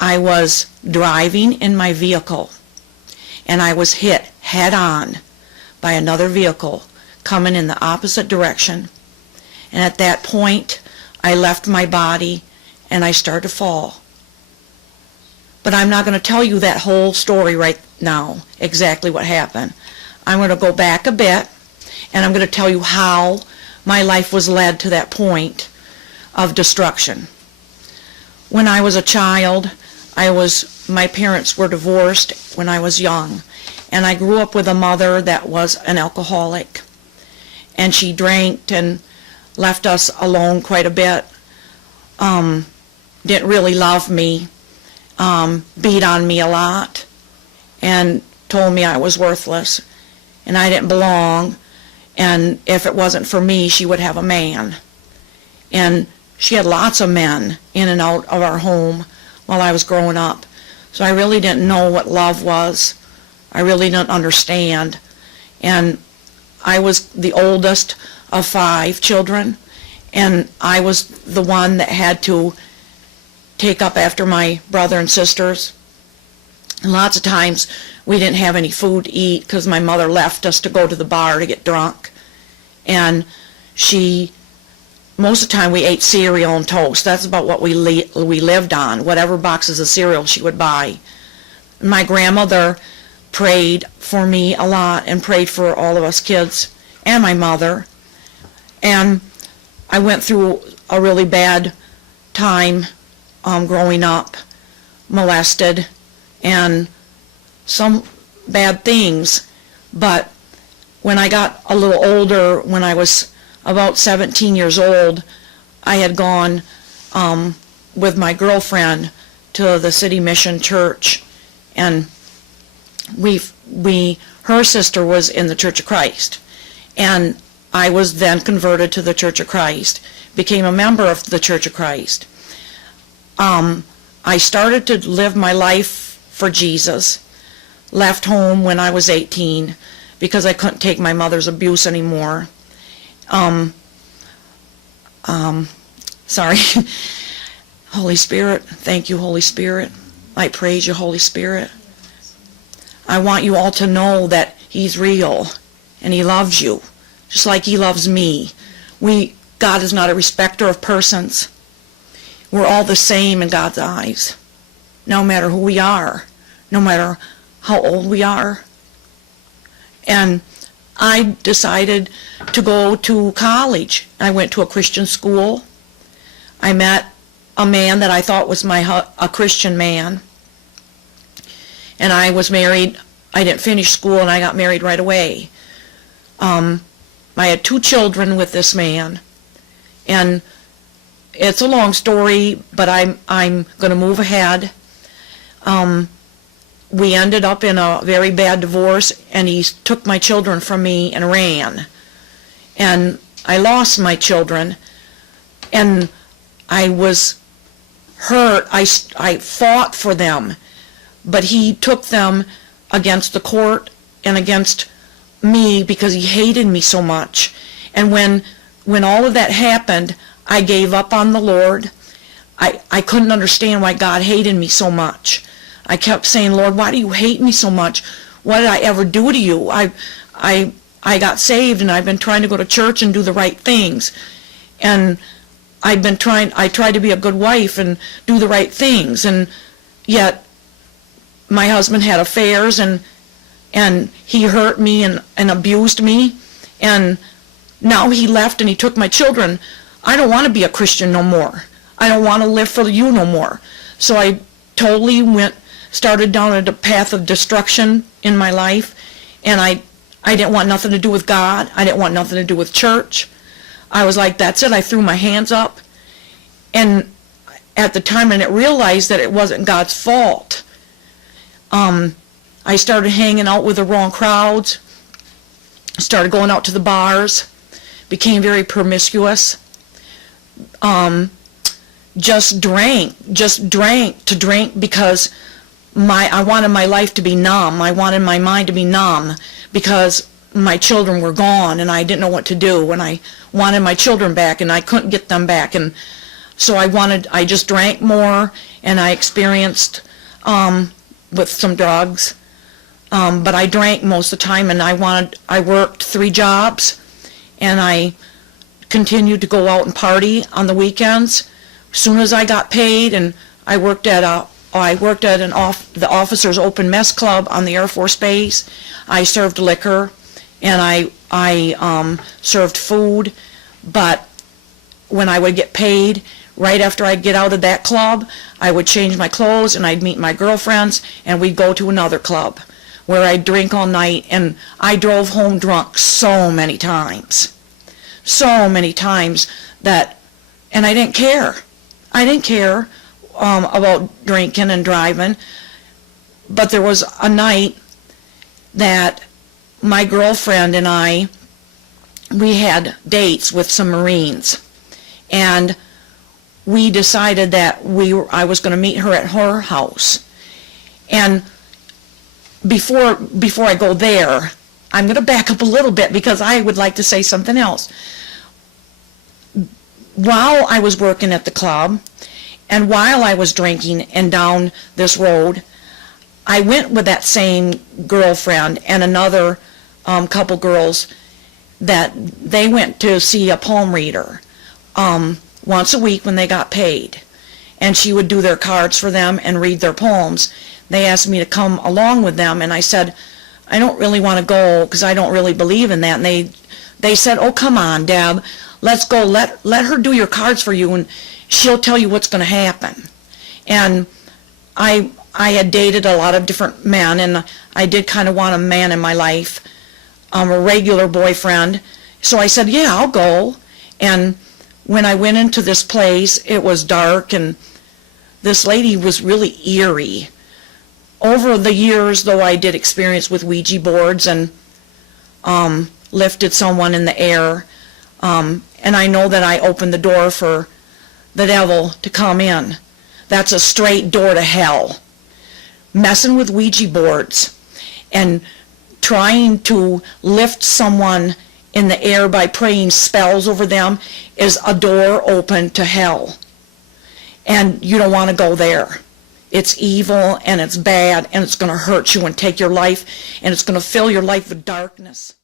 I was driving in my vehicle, and I was hit head on by another vehicle coming in the opposite direction. And at that point, I left my body and I started to fall. But I'm not going to tell you that whole story right now, exactly what happened. I'm going to go back a bit, and I'm going to tell you how my life was led to that point of destruction. When I was a child, my parents were divorced when I was young, and I grew up with a mother that was an alcoholic, and she drank and left us alone quite a bit, didn't really love me, beat on me a lot, and told me I was worthless, and I didn't belong, and if it wasn't for me, she would have a man. And she had lots of men in and out of our home while I was growing up. So I really didn't know what love was. I really didn't understand. And I was the oldest of 5 children, and I was the one that had to take up after my brother and sisters. And lots of times we didn't have any food to eat because my mother left us to go to the bar to get drunk. And most of the time we ate cereal and toast. That's about what we lived on, whatever boxes of cereal she would buy. My grandmother prayed for me a lot and prayed for all of us kids and my mother. And I went through a really bad time growing up, molested, and some bad things. But when I got a little older, when I was about 17 years old, I had gone with my girlfriend to the City Mission Church, and her sister was in the Church of Christ, and I was then converted to the Church of Christ, became a member of the Church of Christ. I started to live my life for Jesus, left home when I was 18 because I couldn't take my mother's abuse anymore. Sorry. Holy Spirit, thank you, Holy Spirit. I praise you, Holy Spirit. I want you all to know that He's real and He loves you, just like He loves me. God is not a respecter of persons. We're all the same in God's eyes, no matter who we are, no matter how old we are. And I decided to go to college. I went to a Christian school. I met a man that I thought was a Christian man. And I was married. I didn't finish school, and I got married right away. I had 2 children with this man. And it's a long story, but I'm going to move ahead. We ended up in a very bad divorce, and he took my children from me and ran. And I lost my children, and I was hurt. I fought for them, but he took them against the court and against me because he hated me so much. And when all of that happened, I gave up on the Lord. I couldn't understand why God hated me so much. I kept saying, Lord, why do you hate me so much? What did I ever do to you? I got saved, and I've been trying to go to church and do the right things. And I tried to be a good wife and do the right things. And yet my husband had affairs, and he hurt me and abused me. And now he left and he took my children. I don't want to be a Christian no more. I don't want to live for you no more. So I totally started down a path of destruction in my life, and I didn't want nothing to do with God. I didn't want nothing to do with church. I was like, that's it. I threw my hands up. And at the time, I didn't realize that it wasn't God's fault. I started hanging out with the wrong crowds, started going out to the bars, became very promiscuous, just drank because I wanted my life to be numb. I wanted my mind to be numb because my children were gone and I didn't know what to do, and I wanted my children back and I couldn't get them back. And So I just drank more, and I experienced with some drugs. But I drank most of the time, and I worked 3 jobs, and I continued to go out and party on the weekends. As soon as I got paid, and I worked at the officers' open mess club on the Air Force Base. I served liquor, and I served food. But when I would get paid, right after I'd get out of that club, I would change my clothes, and I'd meet my girlfriends, and we'd go to another club where I'd drink all night. And I drove home drunk so many times that, and I didn't care. I didn't care about drinking and driving. But there was a night that my girlfriend and we had dates with some Marines, and we decided that I was going to meet her at her house. And before I go there, I'm going to back up a little bit because I would like to say something else. While I was working at the club, and while I was drinking and down this road, I went with that same girlfriend and another couple girls that they went to see a palm reader once a week when they got paid. And she would do their cards for them and read their poems. They asked me to come along with them, and I said, I don't really want to go because I don't really believe in that. And they said, oh, come on, Deb, let's go. Let her do your cards for you, and she'll tell you what's going to happen. And I had dated a lot of different men, and I did kind of want a man in my life, a regular boyfriend. So I said, yeah, I'll go. And when I went into this place, it was dark, and this lady was really eerie. Over the years, though, I did experience with Ouija boards and lifted someone in the air, and I know that I opened the door for the devil to come in. That's a straight door to hell. Messing with Ouija boards and trying to lift someone in the air by praying spells over them is a door open to hell. And you don't want to go there. It's evil, and it's bad, and it's going to hurt you and take your life, and it's going to fill your life with darkness.